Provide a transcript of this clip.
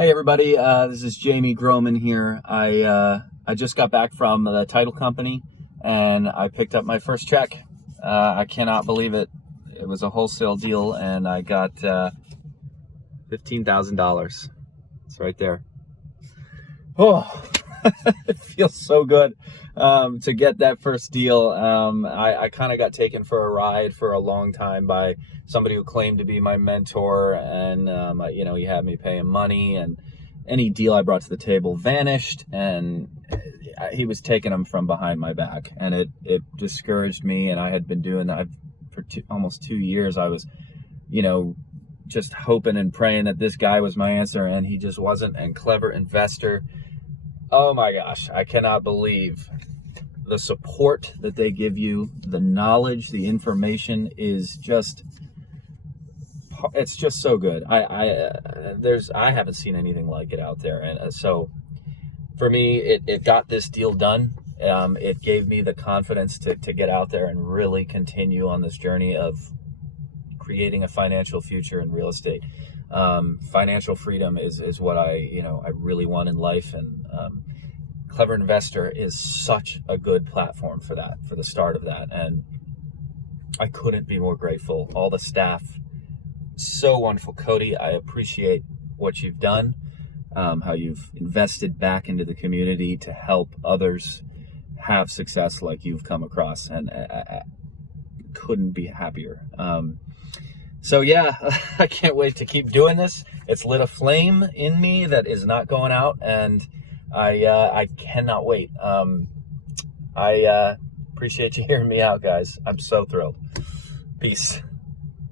Hey everybody, this is Jamie Groman here. I just got back from the title company and I picked up my first check. I cannot believe it. It was a wholesale deal and I got $15,000. It's right there. Oh, it feels so good to get that first deal. I kind of got taken for a ride for a long time by somebody who claimed to be my mentor, and he had me pay him money, and any deal I brought to the table vanished, and he was taking them from behind my back, and it discouraged me. And I had been doing that for almost 2 years. I was, just hoping and praying that this guy was my answer, and he just wasn't. And Clever Investor, oh my gosh, I cannot believe the support that they give you, the knowledge, the information is just, it's just so good. I haven't seen anything like it out there. And so for me, it got this deal done. It gave me the confidence to get out there and really continue on this journey of creating a financial future in real estate. Financial freedom is what I really want in life, and Clever Investor is such a good platform for that, for the start of that, and I couldn't be more grateful. All the staff, so wonderful. Cody, I appreciate what you've done, how you've invested back into the community to help others have success like you've come across, and I couldn't be happier. So yeah, I can't wait to keep doing this. It's lit a flame in me that is not going out, and I cannot wait. I appreciate you hearing me out, guys. I'm so thrilled. Peace.